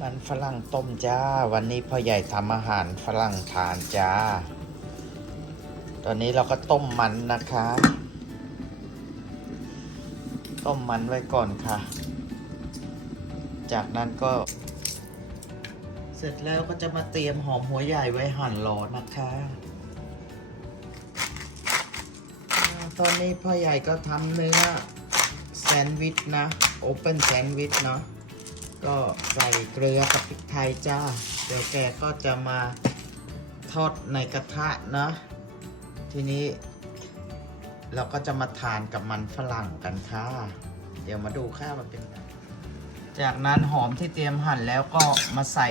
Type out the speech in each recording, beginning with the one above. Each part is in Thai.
มันฝรั่งต้มจ้า วันนี้พ่อใหญ่ทำอาหารฝรั่งทานจ้า ตอนนี้เราก็ต้มมันนะคะ ต้มมันไว้ก่อนค่ะ จากนั้นก็ เสร็จแล้วก็จะมาเตรียมหอมหัวใหญ่ไว้หั่นรอนะคะตอนนี้พ่อใหญ่ก็ทำเนื้อแซนด์วิชนะ โอเปนแซนด์วิชเนาะ ก็ใส่เกลือกับพริกไทยจ้า เดี๋ยวแกก็จะมาทอดในกระทะนะทีนี้ เราก็จะมาทานกับมันฝรั่งกันค่ะ เดี๋ยวมาดูค่ามันเป็น จากนั้นหอมที่เตรียมหั่นแล้วก็มาใส่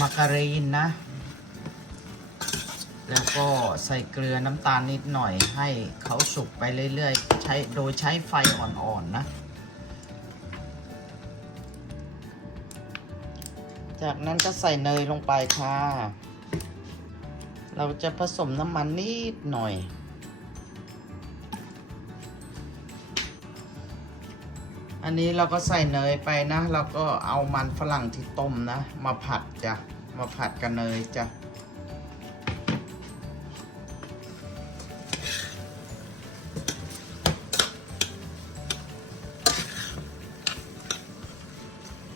มาการีนนะ แล้วก็ใส่เกลือน้ำตาลนิดหน่อยให้เขาสุกไปเรื่อยๆ ใช้โดยใช้ไฟอ่อนๆนะ จากนั้นก็ใส่เนยลงไปค่ะ เราจะผสมน้ำมันนิดหน่อย อันนี้เราก็ใส่เนยไปนะ เราก็เอามันฝรั่งที่ต้มนะ มาผัดจ้ะ มาผัดกับเนยจ้ะ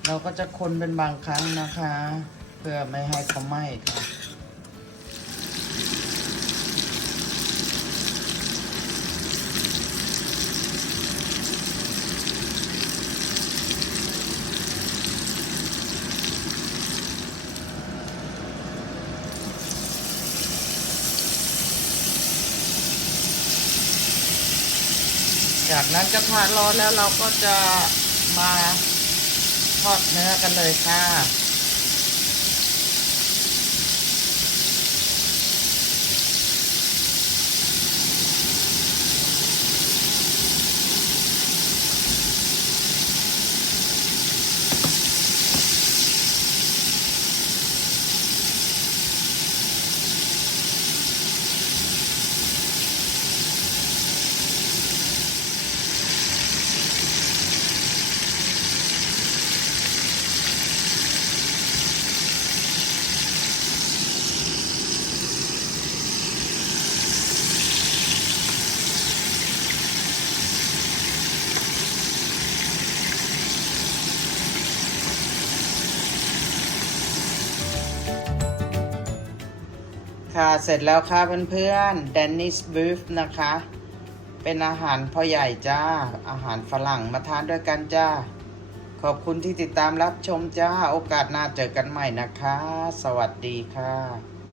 เราก็จะคนเป็นบางครั้งนะคะ เพื่อไม่ให้เขาไหม้ค่ะจากนั้นกระทะร้อนแล้วเราก็จะมา ทอดเนื้อกันเลยค่ะ ค่ะ เสร็จแล้วค่ะเพื่อนๆ d ดนนิสบีฟนะคะ เป็นอาหารพ่อใหญ่จ้า อาหารฝรั่งมาทานด้วยกันจ้า ขอบคุณที่ติดตามรับชมจ้า โอกาสหน้าเจอกันใหม่นะคะ สวัสดีค่ะ